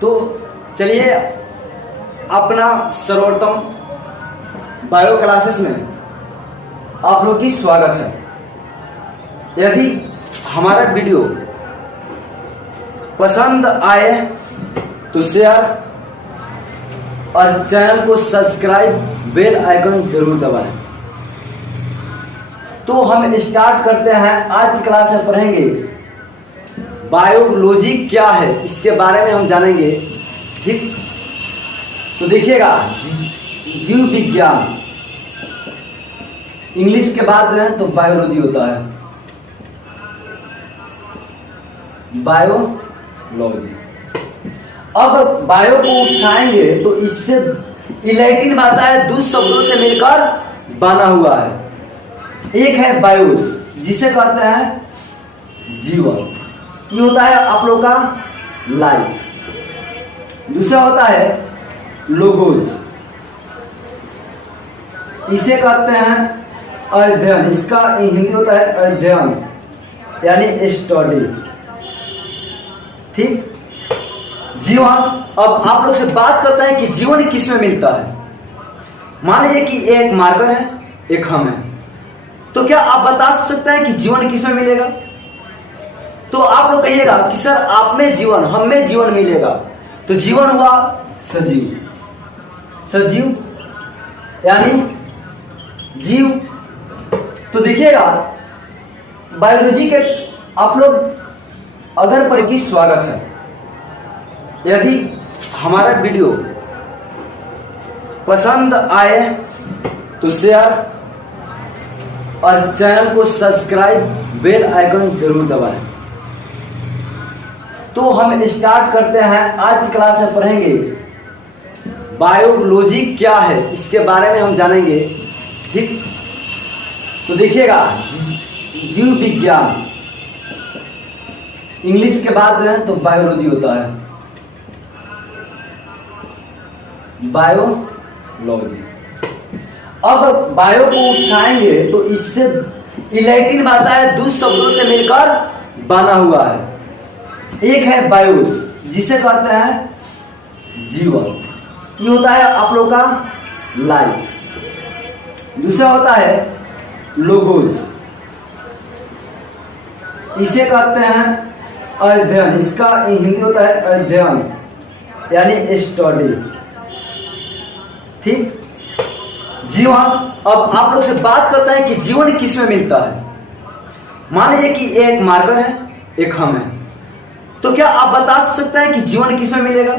तो चलिए अपना सर्वोत्तम बायो क्लासेस में आप लोग की स्वागत है। यदि हमारा वीडियो पसंद आए तो शेयर और चैनल को सब्सक्राइब, बेल आइकन जरूर दबाएं। तो हम स्टार्ट करते हैं। आज की क्लास में पढ़ेंगे बायोलॉजी क्या है, इसके बारे में हम जानेंगे। ठीक, तो देखिएगा, जीव विज्ञान इंग्लिश के बाद में तो बायोलॉजी होता है, बायोलॉजी। अब बायो को उठाएंगे तो इससे लैटिन भाषा है, 2 शब्दों से मिलकर बना हुआ है। एक है बायोस, जिसे कहते हैं जीवन, ये होता है आप लोग का लाइफ। दूसरा होता है लोगोज, इसे कहते हैं अध्ययन, इसका हिंदी होता है अध्ययन यानी स्टडी। ठीक, जीवन। अब आप लोग से बात करते हैं कि जीवन किसमें मिलता है। मान लीजिए कि एक मार्कर है, एक हम है, तो क्या आप बता सकते हैं कि जीवन किसमें मिलेगा? तो आप लोग कहिएगा कि सर आप में जीवन, हम में जीवन मिलेगा। तो जीवन हुआ सजीव, सजीव यानी जीव। तो देखिएगा बायोलॉजी के आप लोग अगर पर की स्वागत है। यदि हमारा वीडियो पसंद आए तो शेयर और चैनल को सब्सक्राइब, बेल आइकन जरूर दबाएं। तो हम स्टार्ट करते हैं। आज की क्लास में पढ़ेंगे बायोलॉजी क्या है, इसके बारे में हम जानेंगे। ठीक, तो देखिएगा जीव विज्ञान इंग्लिश के बाद में तो बायोलॉजी होता है, बायोलॉजी। अब बायो को उठाएंगे तो इससे लैटिन भाषा है, 2 शब्दों से मिलकर बना हुआ है। एक है बायोस, जिसे कहते हैं जीवन, ये होता है आप लोग का लाइफ। दूसरा होता है लोगोज, इसे कहते हैं अध्ययन, इसका हिंदी होता है अध्ययन यानी स्टडी। ठीक, जीवन। अब आप लोग से बात करते हैं कि जीवन किसमें मिलता है। मान लीजिए कि एक मार्कर है, एक हम है, तो क्या आप बता सकते हैं कि जीवन किसमें मिलेगा?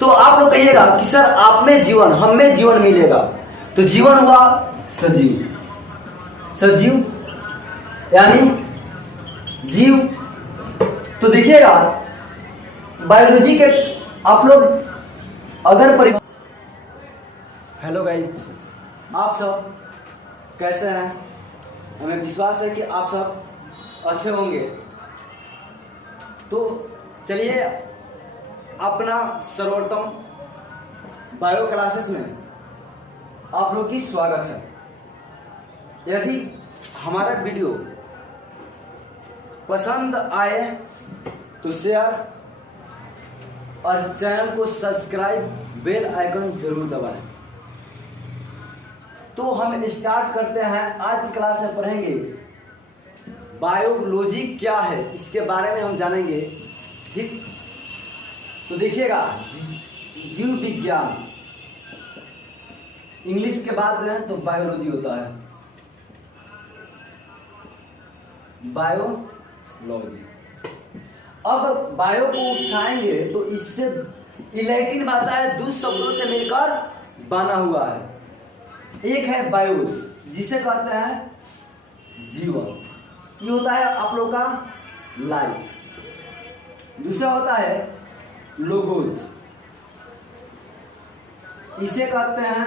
तो आप लोग कहिएगा कि सर आप में जीवन, हम में जीवन मिलेगा। तो जीवन हुआ सजीव, सजीव यानी जीव। तो देखिएगा बायोलॉजी के आप लोग अगर हेलो गाइस, आप सब कैसे हैं? हमें विश्वास है कि आप सब अच्छे होंगे। तो चलिए अपना सर्वोत्तम बायो क्लासेस में आप लोग की स्वागत है। यदि हमारा वीडियो पसंद आए तो शेयर और चैनल को सब्सक्राइब, बेल आइकन जरूर दबाएं। तो हम स्टार्ट करते हैं। आज की क्लास में पढ़ेंगे बायोलॉजी क्या है, इसके बारे में हम जानेंगे। ठीक, तो देखिएगा जीव विज्ञान इंग्लिश के बाद में तो बायोलॉजी होता है, बायोलॉजी। अब बायो को उठाएंगे तो इससे लैटिन भाषा है, 2 शब्दों से मिलकर बना हुआ है। एक है बायोस, जिसे कहते हैं जीवन, ये होता है आप लोग का लाइफ। दूसरा होता है लोगोज, इसे कहते हैं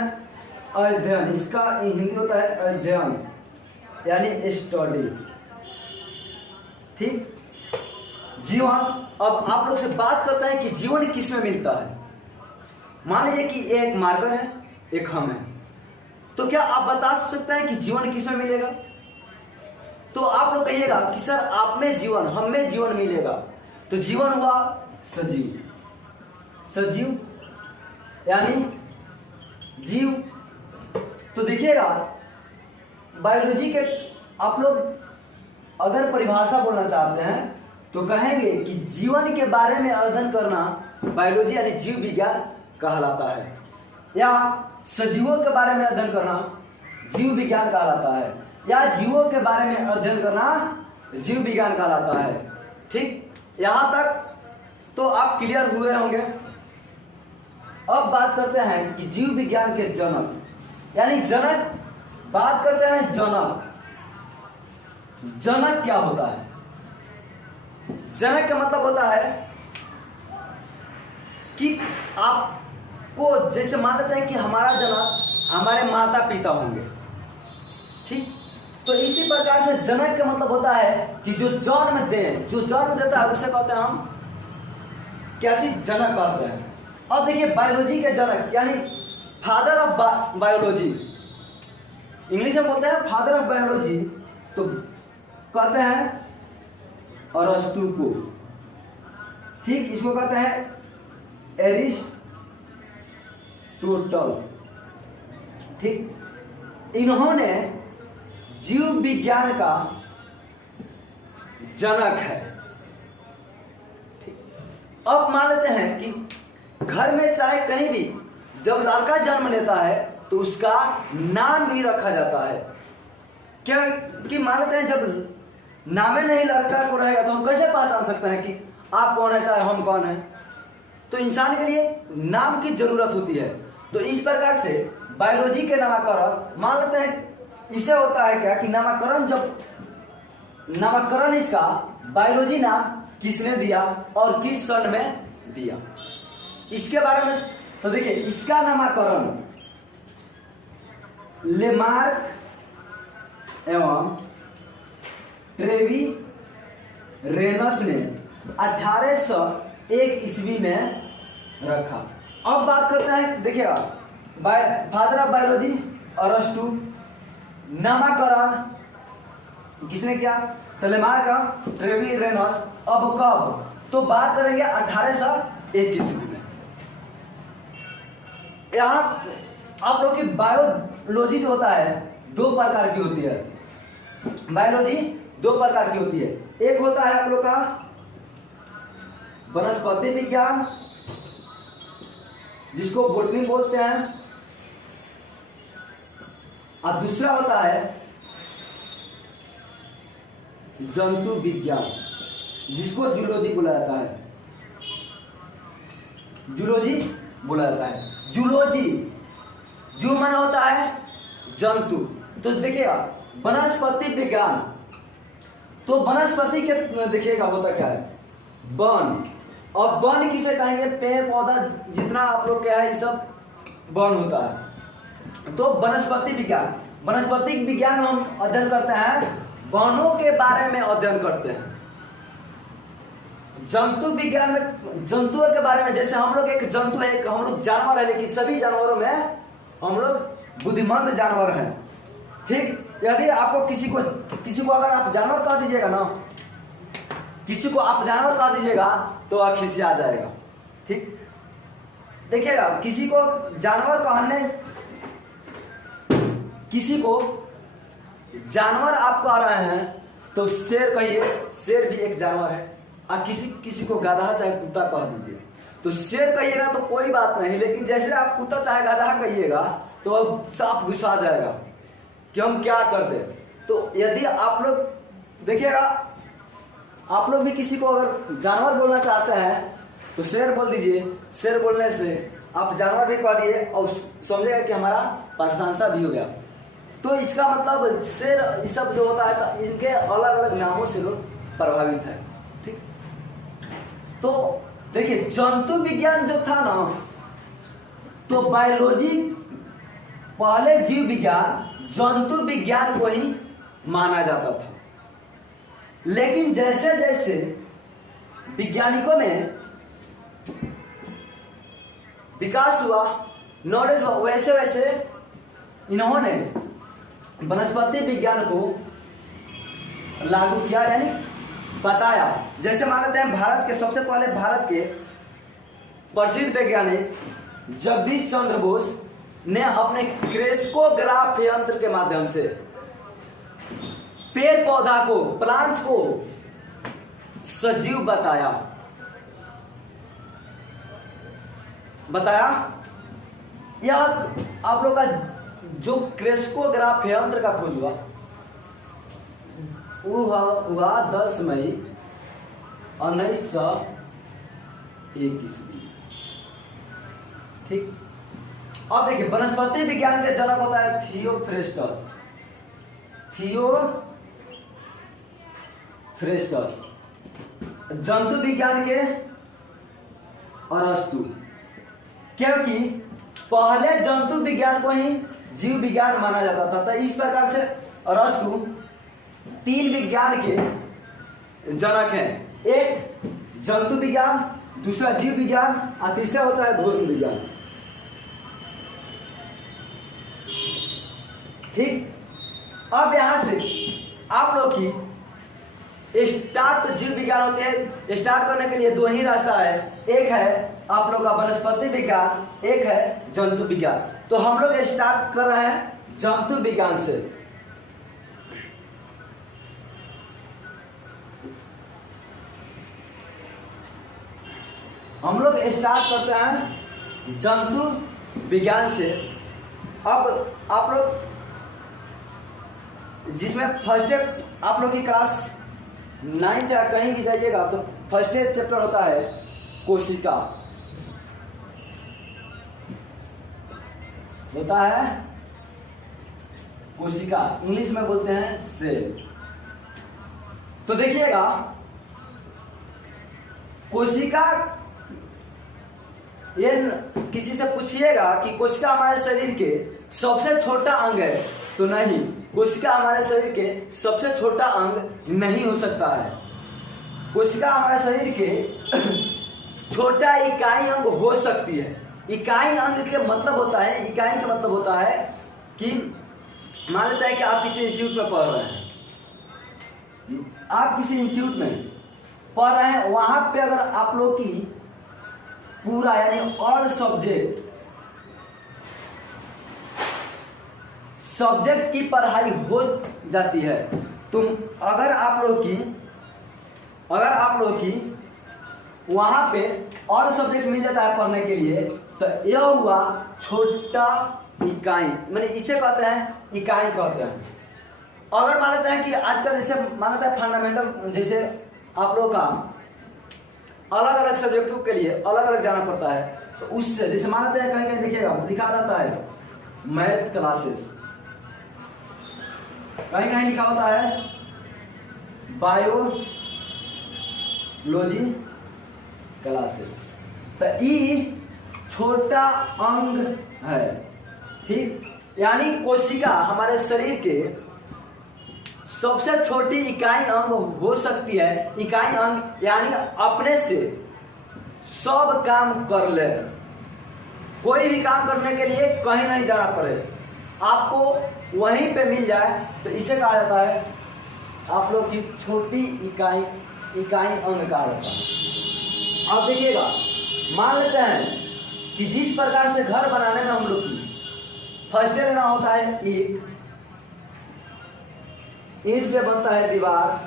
अध्ययन, इसका हिंदी होता है अध्ययन यानी स्टडी। ठीक, जीवन। अब आप लोग से बात करते हैं कि जीवन किसमें मिलता है। मान लीजिए कि एक मार्कर है, एक हम है, तो क्या आप बता सकते हैं कि जीवन किसमें मिलेगा? तो आप लोग कहिएगा कि सर आप में जीवन, हम में जीवन मिलेगा। तो जीवन हुआ सजीव, सजीव यानी जीव। तो देखिएगा बायोलॉजी के आप लोग अगर परिभाषा बोलना चाहते हैं तो कहेंगे कि जीवन के बारे में अध्ययन करना बायोलॉजी यानी जीव विज्ञान कहलाता है, या सजीवों के बारे में अध्ययन करना जीव विज्ञान कहलाता है, या जीवों के बारे में अध्ययन करना जीव विज्ञान कहलाता है। ठीक, यहां तक तो आप क्लियर हुए होंगे। अब बात करते हैं कि जीव विज्ञान के जनक यानी जनक, बात करते हैं जनक। जनक क्या होता है? जनक का मतलब होता है कि आपको जैसे मान लेते हैं कि हमारा जनक हमारे माता पिता होंगे, ठीक, तो इसी प्रकार से जनक का मतलब होता है कि जो जन्म दे, जो जन्म देता है उसे कहते हैं हम क्या चीज? जनक कहते हैं। अब देखिए बायोलॉजी के जनक यानी फादर ऑफ बायोलॉजी, इंग्लिश में बोलते हैं फादर ऑफ बायोलॉजी, तो कहते हैं अरस्तु को, ठीक, इसको कहते हैं एरिस्टोटल, ठीक। इन्होंने जीव विज्ञान का जनक है, ठीक। अब मान लेते हैं कि घर में चाहे कहीं भी जब लड़का जन्म लेता है तो उसका नाम भी रखा जाता है। क्या कि मान लेते हैं जब नामे नहीं लड़का को रहेगा तो हम कैसे पहचान सकते हैं कि आप कौन है चाहे हम कौन है? तो इंसान के लिए नाम की जरूरत होती है। तो इस प्रकार से बायोलॉजी के नामकरण मान लेते हैं इसे होता है क्या कि नामकरण, जब नामकरण इसका बायोलॉजी नाम किसने दिया और किस सन में दिया, इसके बारे में तो देखिए इसका नामकरण लेमार्क एवं ट्रेवी रेनस ने 1801 ईस्वी में रखा। अब बात करते हैं, देखिएगा फादर ऑफ बायोलॉजी अरस्तु, नामकरण किसने किया? तो लेमार्क, ट्रेवी रेनस। अब कब? तो बात करेंगे 1801 ईस्वी में। यहां आप लोग की बायोलॉजी जो होता है दो प्रकार की होती है। बायोलॉजी दो प्रकार की होती है, एक होता है आप लोग का वनस्पति विज्ञान जिसको बोटनी बोलते हैं, और दूसरा होता है जंतु विज्ञान जिसको जूलॉजी बोला जाता है। जूलॉजी बोला जाता है। जूलॉजी, जू माने होता है जंतु। तो देखिएगा वनस्पति विज्ञान, तो वनस्पति के देखिएगा होता क्या है? वन। और वन किसे कहेंगे? पेड़ पौधा जितना आप लोग क्या है ये सब वन होता है। तो वनस्पति विज्ञान, वनस्पति विज्ञान में हम अध्ययन करते हैं वनों के बारे में अध्ययन करते हैं। जंतु विज्ञान में जंतुओं के बारे में, जैसे हम लोग एक जंतु है, एक हम लोग जानवर है, लेकिन सभी जानवरों में हम लोग बुद्धिमंत जानवर हैं, ठीक। यदि आपको किसी को अगर आप जानवर कह दीजिएगा ना, किसी को आप जानवर कह दीजिएगा तो वह खिसिया जाएगा, ठीक। देखिएगा किसी को जानवर कहने, किसी को जानवर आप कह रहे हैं तो शेर कहिए, शेर भी एक जानवर है। और किसी को गधा चाहे कुत्ता कह दीजिए तो शेर कहिएगा तो कोई बात नहीं, लेकिन जैसे आप कुत्ता चाहे गधा कहिएगा तो अब सांप गुस्सा जाएगा कि हम क्या कर दे। तो यदि आप लोग देखिएगा, आप लोग भी किसी को अगर जानवर बोलना चाहते हैं तो शेर बोल दीजिए। शेर बोलने से आप जानवर भी कह दिए और समझेगा कि हमारा प्रशंसा भी हो गया। तो इसका मतलब शेर ये सब जो होता है तो इनके अलग अलग नामों से लोग प्रभावित है, ठीक। तो देखिए जंतु विज्ञान जो था ना, तो बायोलॉजी पहले जीव विज्ञान जंतु विज्ञान को ही माना जाता था, लेकिन जैसे जैसे वैज्ञानिकों में विकास हुआ, नॉलेज हुआ, वैसे वैसे इन्होंने वनस्पति विज्ञान को लागू किया, यानी बताया। जैसे मान लेते हैं भारत के सबसे पहले भारत के प्रसिद्ध वैज्ञानिक जगदीश चंद्र बोस ने अपने क्रेस्कोग्राफ यंत्र के माध्यम से पेड़ पौधा को, प्लांट्स को सजीव बताया। यह आप लोग का जो क्रेस्कोग्राफ यंत्र का खोज हुआ वो हुआ 10 मई 1921। ठीक। अब देखिए वनस्पति विज्ञान के जनक होता है थियोफ्रेस्टस, जंतु विज्ञान के अरस्तु, क्योंकि पहले जंतु विज्ञान को ही जीव विज्ञान माना जाता था। तो इस प्रकार से अरस्तु 3 विज्ञान के जनक हैं। एक जंतु विज्ञान, दूसरा जीव विज्ञान और तीसरा होता है भौतिक विज्ञान। ठीक। अब यहां से आप लोग की स्टार्ट जीव विज्ञान होते हैं। स्टार्ट करने के लिए 2 ही रास्ता है, एक है आप लोग का वनस्पति विज्ञान, एक है जंतु विज्ञान। तो हम लोग स्टार्ट कर रहे हैं जंतु विज्ञान से। हम लोग स्टार्ट करते हैं जंतु विज्ञान से। अब आप लोग जिसमें फर्स्ट आप लोग की क्लास 9th या कहीं भी जाइएगा तो फर्स्ट चैप्टर होता है कोशिका, होता है कोशिका, इंग्लिश में बोलते हैं सेल। तो देखिएगा कोशिका, ये किसी से पूछिएगा कि कोशिका हमारे शरीर के सबसे छोटा अंग है, तो नहीं, कोशिका हमारे शरीर के सबसे छोटा अंग नहीं हो सकता है। कोशिका हमारे शरीर के छोटा इकाई अंग हो सकती है। इकाई अंग के मतलब होता है, इकाई का मतलब होता है कि मान लेते हैं कि आप किसी इंस्टीट्यूट में पढ़ रहे हैं, आप किसी इंस्टीट्यूट में पढ़ रहे हैं, वहां पे अगर आप लोग की पूरा यानी ऑल सब्जेक्ट की पढ़ाई हो जाती है, तो अगर आप लोग की वहां पे और सब्जेक्ट मिल जाता है पढ़ने के लिए, तो यह हुआ छोटा इकाई, मैंने इसे कहते हैं इकाई कहते हैं। अगर मान लेते हैं कि आजकल जैसे मान लेते हैं फंडामेंटल, जैसे आप लोग का अलग अलग सब्जेक्टों के लिए अलग अलग जाना पड़ता है, तो उससे जैसे मान लेते हैं कहीं कहीं देखिएगा लिखा रहता है मैथ क्लासेस, कहीं कहीं लिखा होता है बायोलॉजी क्लासेस। तो ई छोटा अंग है, ठीक, यानी कोशिका हमारे शरीर के सबसे छोटी इकाई अंग हो सकती है। इकाई अंग यानी अपने से सब काम कर ले, कोई भी काम करने के लिए कहीं नहीं जाना पड़े, आपको वहीं पे मिल जाए, तो इसे कहा जाता है आप लोग की छोटी इकाई अंग कहा जाता है। अब देखिएगा, मान लेते हैं कि जिस प्रकार से घर बनाने में हम लोग की फर्स्ट लेना होता है ईंट से बनता है दीवार,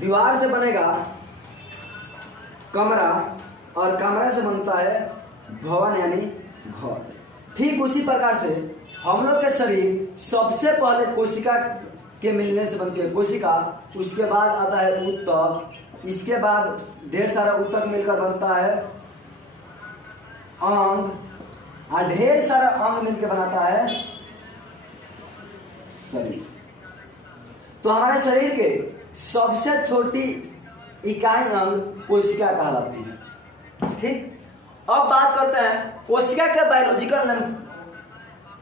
दीवार से बनेगा कमरा, और कमरा से बनता है भवन यानी घर। ठीक उसी प्रकार से हम लोग के शरीर सबसे पहले कोशिका के मिलने से बनती है कोशिका, उसके बाद आता है ऊतक, इसके बाद ढेर सारा ऊतक मिलकर बनता है अंग, और ढेर सारा अंग मिलकर बनाता है शरीर। तो हमारे शरीर के सबसे छोटी इकाई अंग कोशिका कहलाती है। ठीक, अब बात करते हैं कोशिका के बायोलॉजिकल नेम,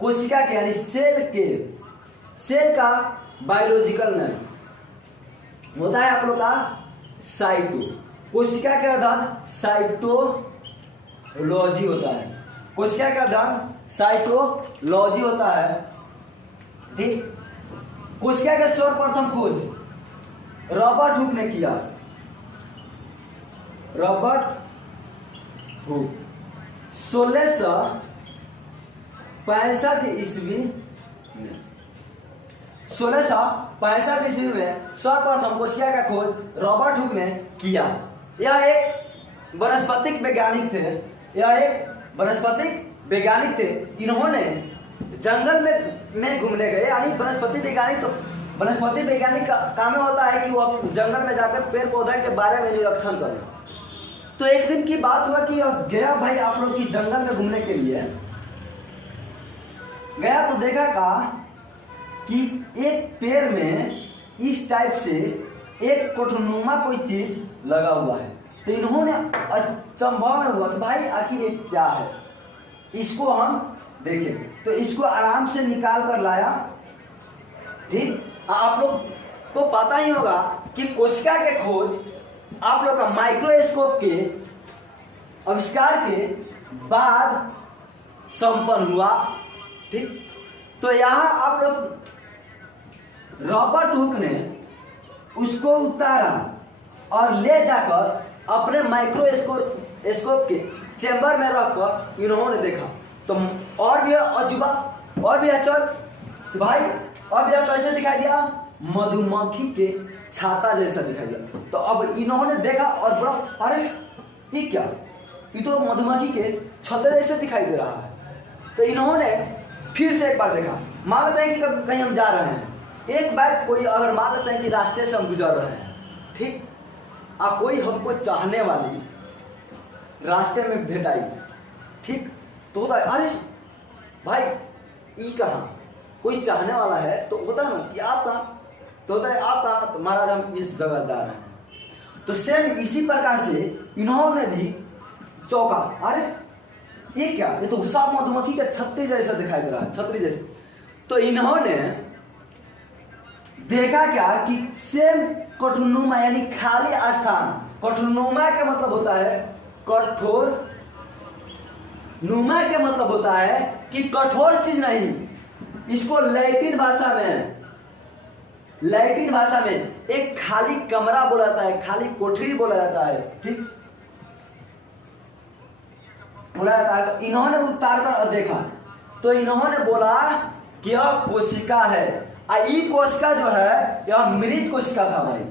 कोशिका के यानी सेल का बायोलॉजिकल नेम होता है आप लोग का साइटो। कोशिका का अध्ययन साइटोलॉजी होता है, कोशिका का अध्ययन साइटोलॉजी होता है। ठीक, कोशिका के सर्वप्रथम खोज रॉबर्ट हुक ने किया। रॉबर्ट हुक 1665 ईस्वी में 1665 ईस्वी में सर्वप्रथम कोशिका का खोज रॉबर्ट हुक ने किया। यह एक वनस्पतिक वैज्ञानिक थे। इन्होंने जंगल में घूमने गए। यानी वनस्पति वैज्ञानिक का काम होता है कि वो जंगल में जाकर पेड़ पौधे के बारे में निरीक्षण करें। तो एक दिन की बात हुआ कि गया भाई आप लोग की जंगल में घूमने के लिए गया, तो देखा कहा कि एक पेड़ में इस टाइप से एक कोठनुमा कोई चीज लगा हुआ है। तो इन्होंने अचंभव में हुआ कि भाई आखिर ये क्या है, इसको हम देखें। तो इसको आराम से निकाल कर लाया। ठीक, आप लोग को पता ही होगा कि कोशिका के खोज आप लोग का माइक्रोस्कोप के आविष्कार के बाद संपन्न हुआ। ठीक, तो यहां आप लोग रॉबर्ट हुक ने उसको उतारा और ले जाकर अपने माइक्रोस्कोप के चेंबर में रखकर इन्होंने देखा। तो और भी अजूबा और भी अचल भाई, अब यह कैसे दिखाई दिया, मधुमक्खी के छाता जैसा दिखाई दिया। तो अब इन्होंने देखा और बड़ा, अरे ये क्या, ये तो मधुमक्खी के छत्ते जैसे दिखाई दे रहा है। तो इन्होंने फिर से एक बार देखा। मान लेते हैं कि कहीं हम जा रहे हैं, एक बार कोई अगर मान लेते हैं कि रास्ते से हम गुजर रहे हैं, ठीक, और कोई हमको चाहने वाली रास्ते में भेंट आई, ठीक, तो होता है अरे भाई ई कहाँ, कोई चाहने वाला है तो होता है ना कि आप कहाँ, तो होता है आप कहाँ, तो महाराज हम इस जगह जा रहे हैं। तो सेम इसी प्रकार से इन्होंने भी चौका, अरे ये क्या, ये तो साफ मधुमक्खी का छत्ते जैसा दिखाई दे रहा है, छतरी जैसे। तो इन्होंने देखा क्या कि सेम कठोनुमा यानी खाली स्थान, कठोनुमा का मतलब होता है कठोर, नुमा के मतलब होता है कि कठोर चीज नहीं। इसको लैटिन भाषा में एक खाली कमरा बोला जाता है, खाली कोठरी बोला जाता है, ठीक, बोला जाता है। तो इन्होंने उतार कर देखा, तो इन्होंने बोला कि यह कोशिका है। ये कोशिका जो है यह मृत कोशिका था भाई,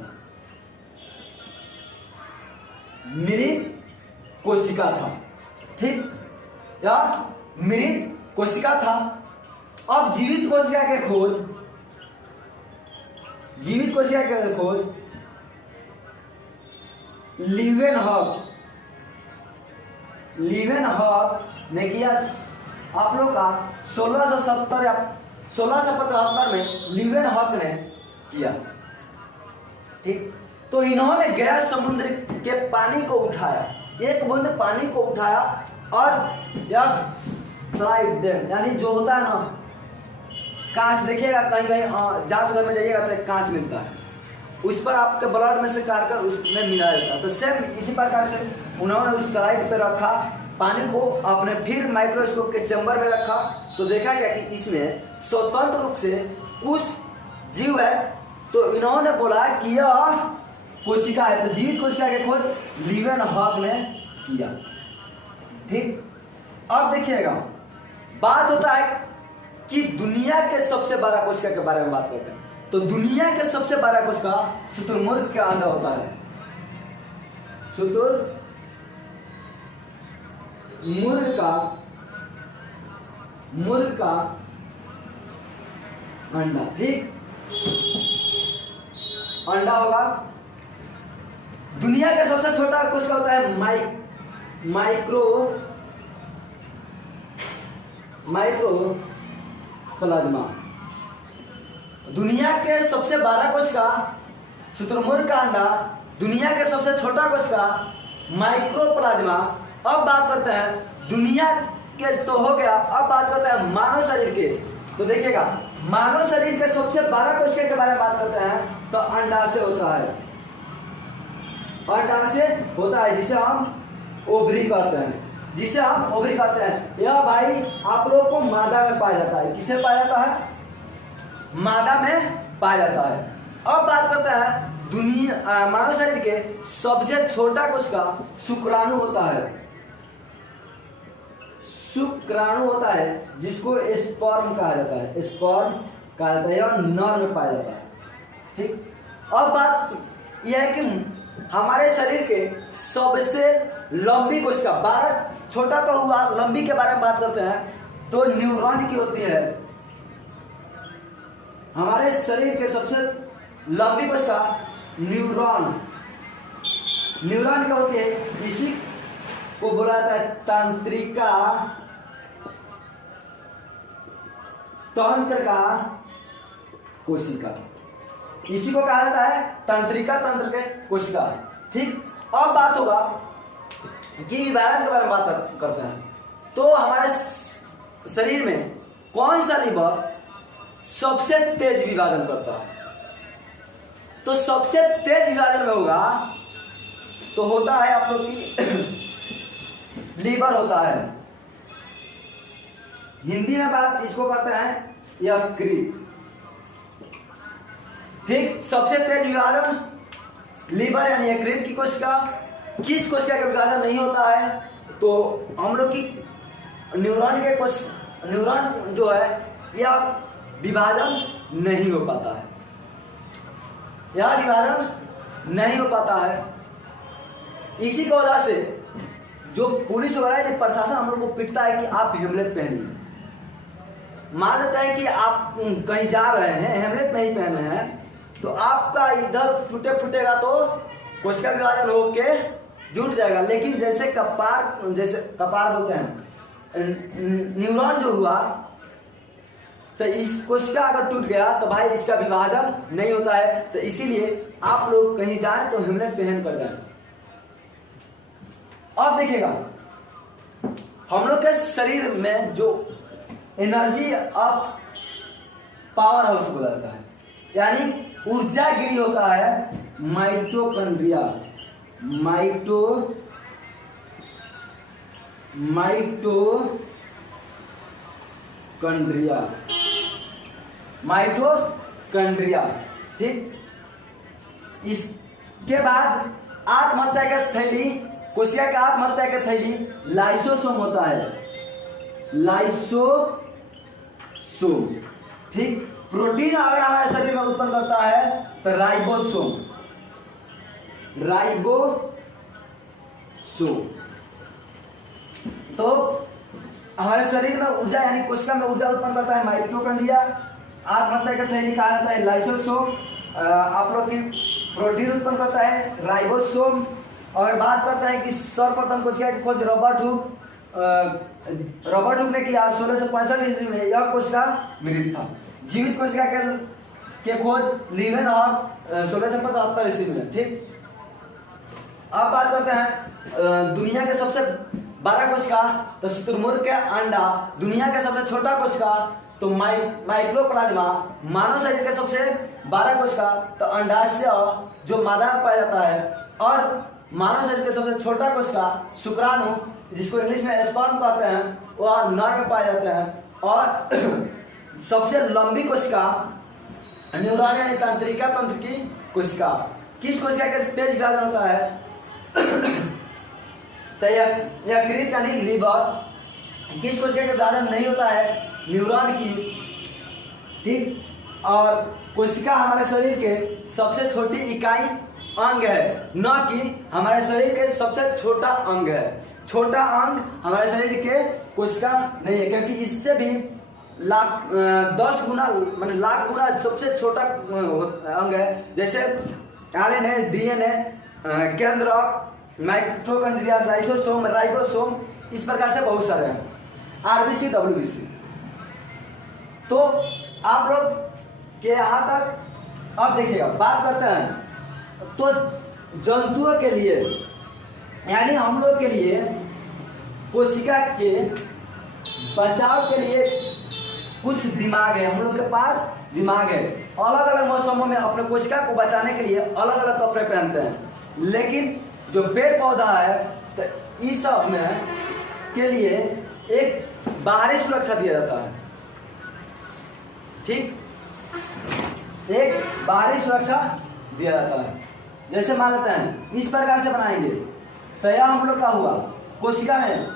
मृत कोशिका था, ठीक, यह मृत कोशिका था। अब जीवित कोशिका के खोज लीवेनहॉक ने किया। आप लोग का 1670 या 1675 में लीवेनहॉक ने किया, ठीक। तो इन्होंने गैस समुद्र के पानी को उठाया, एक बूंद पानी को उठाया और यह स्लाइड यानी जो होता है ना कांच, देखिएगा कहीं कहीं जांच घर में जाइएगा तो कांच मिलता है, उस पर आपके ब्लड में से काट कर उसमें मिलाया जाता है। तो सेम इसी प्रकार से उन्होंने उस स्लाइड पे रखा पानी को, अपने फिर माइक्रोस्कोप के चैम्बर में रखा। तो देखा गया कि इसमें स्वतंत्र रूप से कुछ जीव है। तो इन्होंने बोला कि यह कोशिका है। तो जीवित कोशिका के खोज लीवेनहॉक ने किया, ठीक। अब देखिएगा, बात होता है कि दुनिया के सबसे बड़ा कोशिका के बारे में बात करते हैं। तो दुनिया के सबसे बड़ा कोशिका शुतुरमुर्ग का अंडा होता है, शुतुरमुर्ग का अंडा, ठीक, अंडा होगा। दुनिया का सबसे छोटा कोशिका होता है माइक्रोप्लाज्मा। दुनिया के सबसे बड़ा कोशिका शुतुरमुर्ग का अंडा, दुनिया के सबसे छोटा कोशिका माइक्रोप्लाज्मा। अब बात करते हैं दुनिया के, तो हो गया, अब बात करते हैं मानव शरीर के। तो देखिएगा, मानव शरीर के सबसे बड़ा कोशिका के बारे में बात करते हैं तो अंडा से होता है, अंडा से होता है, जिसे हम ओवरी कहते हैं, यह भाई आप लोगों को मादा में पाया जाता है। किसे पाया जाता है? मादा में पाया जाता है। अब बात करते हैं मानव शरीर के सबसे छोटा कोशिका शुक्राणु होता है। शुक्राणु होता है जिसको स्पर्म कहा जाता है, स्पर्म कहा जाता है, यह नर में पाया जाता है। ठीक, अब बात यह है कि हमारे शरीर के सबसे लंबी कोशिका, 12 छोटा तो हुआ, लंबी के बारे में बात करते हैं तो न्यूरॉन की होती है। हमारे शरीर के सबसे लंबी कोशिका न्यूरॉन, न्यूरॉन क्या होती है, इसी को बोला जाता है तंत्रिका तंत्र का कोशिका, इसी को कहा जाता है तंत्रिका तंत्र के कोशिका। ठीक, अब बात होगा कि विभाजन के बारे में बात करते हैं तो हमारे शरीर में कौन सा लीवर सबसे तेज विभाजन करता है? तो सबसे तेज विभाजन में होगा तो होता है आप लोग की लीवर होता है। हिंदी में बात इसको करते हैं यकृत। ठीक, सबसे तेज विभाजन लीवर यानी यकृत की कोशिका। किस कोशिका का विभाजन नहीं होता है? तो हम लोग की न्यूरॉन के न्यूरॉन जो है यह विभाजन नहीं हो पाता है, यह विभाजन नहीं हो पाता है। इसी की वजह से जो पुलिस वगैरह प्रशासन हम लोग को पिटता है कि आप हेमलेट पहनिए। मान लेते हैं कि आप कहीं जा रहे हैं, हेमलेट नहीं पहने हैं, तो आपका इधर फुटेगा तो कोशिका विभाजन होके जुट जाएगा। लेकिन जैसे कपार बोलते हैं, न्यूरॉन जो हुआ तो इस कोशिका अगर टूट गया तो भाई इसका विभाजन नहीं होता है। तो इसीलिए आप लोग कहीं जाएं तो हेमलेट पहन कर जाएं। अब देखिएगा हम लोग के शरीर में जो एनर्जी ऑफ पावर हाउस बोला जाता है, यानी ऊर्जा गिरी होता है माइटोकॉन्ड्रिया। माइटोकॉन्ड्रिया। ठीक, इसके बाद आत्महत्या का थैली, कोशिका का आत्महत्या का थैली लाइसोसोम होता है, लाइसोसोम। ठीक, प्रोटीन अगर हमारे शरीर में उत्पन्न करता है तो राइबोसोम। तो हमारे शरीर में ऊर्जा यानी कोशिका में ऊर्जा उत्पन्न करता है माइटोकॉन्ड्रिया, आत्महत्या का थैली कहा जाता है लाइसोसोम, आप लोग की प्रोटीन उत्पन्न करता है राइबोसोम। और बात करते हैं कि सर्वप्रथम कोशिका की खोज रॉबर्ट हुक ने किया 1665 ईस्वी में। यह कोशिका मृत था। जीवित कोशिका के खोज लीवेन और 1675 ईस्वी में। ठीक, अब बात करते हैं दुनिया के सबसे बड़ा कोशिका तो शुतुरमुर्ग के अंडा, दुनिया का सबसे छोटा कोशिका तो माइक्रोप्लाज्मा, मानव शरीर के सबसे बड़ा कोशिका तो अंडाशय जो मादा में पाया जाता है, और मानव शरीर के सबसे छोटा कोशिका शुक्राणु जिसको इंग्लिश में स्पर्म कहते हैं वह नर में पाए जाते हैं, और सबसे लंबी कोशिका न्यूरॉन यानी तंत्रिका तंत्र की कोशिका। किस कोशिका के तेज विभाजन होता है? तो यकृत यानी लीवर। किस कोशिका का विभाजन नहीं होता है? न्यूरॉन की। ठीक, और कोशिका हमारे शरीर के सबसे छोटी इकाई अंग है, न कि हमारे शरीर के सबसे छोटा अंग है। छोटा अंग हमारे शरीर के कोशिका नहीं है, क्योंकि इससे भी 10 गुना मतलब लाख गुना सबसे छोटा अंग है। जैसे आरएनए, डीएनए, केंद्रक, माइटोकॉन्ड्रिया, लाइसोसोम, राइबोसोम, इस प्रकार से बहुत सारे हैं, आरबीसी, डब्ल्यूबीसी। तो आप लोग के यहाँ तक अब देखिएगा बात करते हैं तो जंतुओं के लिए यानी हम लोग के लिए कोशिका के बचाव के लिए कुछ दिमाग है, हम लोग के पास दिमाग है। अलग अलग मौसमों में अपने कोशिका को बचाने के लिए अलग अलग कपड़े पहनते हैं, लेकिन जो पेड़ पौधा है तो इस सब में के लिए एक बाहरी सुरक्षा दिया जाता है। ठीक, एक बाहरी सुरक्षा दिया जाता है। जैसे मान लेते हैं इस प्रकार से बनाएंगे तो यह हम लोग का हुआ कोशिका में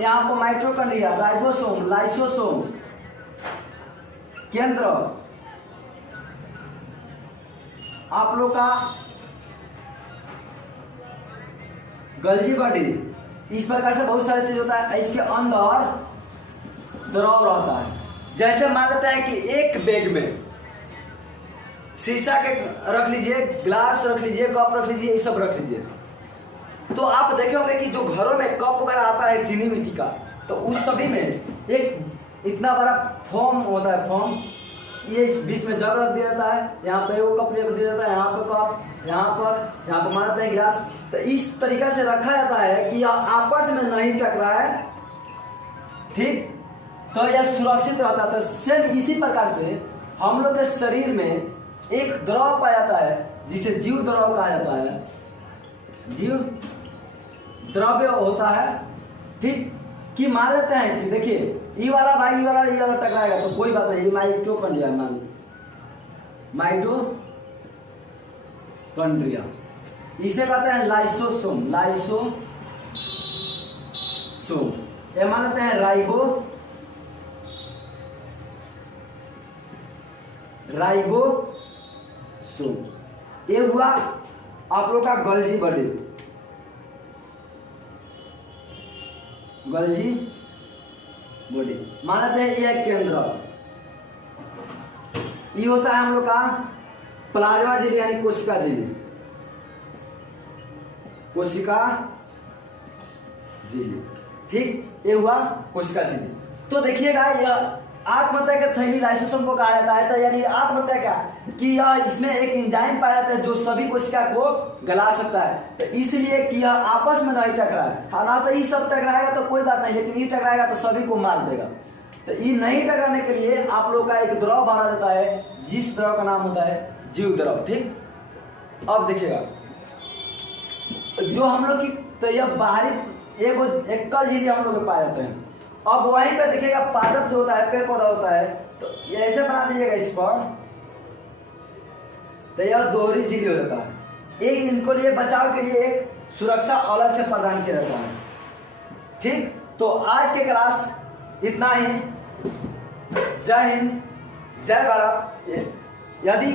यहाँ पर माइटोकॉन्ड्रिया, राइबोसोम, लाइसोसोम, केंद्र, आप लोग का गल्जी बॉडी, इस प्रकार से बहुत सारी चीज होता है। इसके अंदर द्रव रहता है। जैसे मान लेते हैं कि एक बैग में शीशा के रख लीजिए, ग्लास रख लीजिए, कप रख लीजिए, ये सब रख लीजिए, तो आप देखे होंगे कि जो घरों में कप वगैरह आता है चीनी मिट्टी का, तो उस सभी में एक इतना बड़ा फॉर्म होता है, फॉर्म, ये इस बीच में जग रख दिया जाता है, यहाँ पे वो कप रख दिया जाता है, यहाँ पे कप, यहाँ पर मारते हैं गिलास। तो इस तरीका से रखा जाता है कि आपस में नहीं टकराए, ठीक, तो यह सुरक्षित रहता है। तो सेम इसी प्रकार से हम लोग के शरीर में एक द्रव पाया जाता है जिसे जीव द्रव कहा जाता है। जीव द्रव्य होता है, ठीक, कि मान लेते हैं कि देखिए ये वाला भाई ये वाला टकराएगा तो कोई बात नहीं, माइटोकॉन्ड्रिया, माइटोकॉन्ड्रिया, इसे कहते हैं लाइसोसोम, लाइसोसोम, ये मान लेते हैं राइबोसोम। ये हुआ आप लोग का गल्जी बॉडी, गल्जी बॉडी, मान लेते हैं ये केंद्र, ये होता है हम लोग का प्लाज्मा झिल्ली यानी कोशिका झिल्ली, कोशिका झिल्ली, ठीक, ये हुआ कोशिका झिल्ली। तो देखिएगा यह आत्महत्या के थैली लाइसोसोम को कहा जाता है। तो यानी आत्महत्या क्या कि यह इसमें एक एंजाइम पाया जाता है जो सभी कोशिका को गला सकता है, तो इसलिए कि यह आपस में नहीं टकराए। हाँ, तो ये सब टकराएगा तो कोई बात नहीं, लेकिन ये टकराएगा तो सभी को मार देगा। तो ये नहीं टकराने के लिए आप लोग का एक द्रव भरा जाता है जिस द्रव का नाम होता है जीव द्रव, ठीक। अब देखिएगा जो हम लोग की, तो यह बाहरी एक कल झिल्ली हम लोग पाए जाते हैं। अब वहीं पे देखिएगा पादप जो होता है, पेड़ पौधा होता है, तो ऐसे बना दीजिएगा इस पर, तो यह दोहरी झिल्ली हो जाता है। एक इनको लिए बचाव के लिए एक सुरक्षा अलग से प्रदान किया जाता है, ठीक। तो आज के क्लास इतना ही। जय हिंद, जय भारत। यदि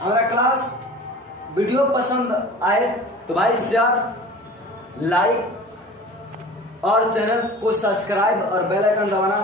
हमारा क्लास वीडियो पसंद आए तो भाई शेयर, लाइक और चैनल को सब्सक्राइब और बेल आइकन दबाना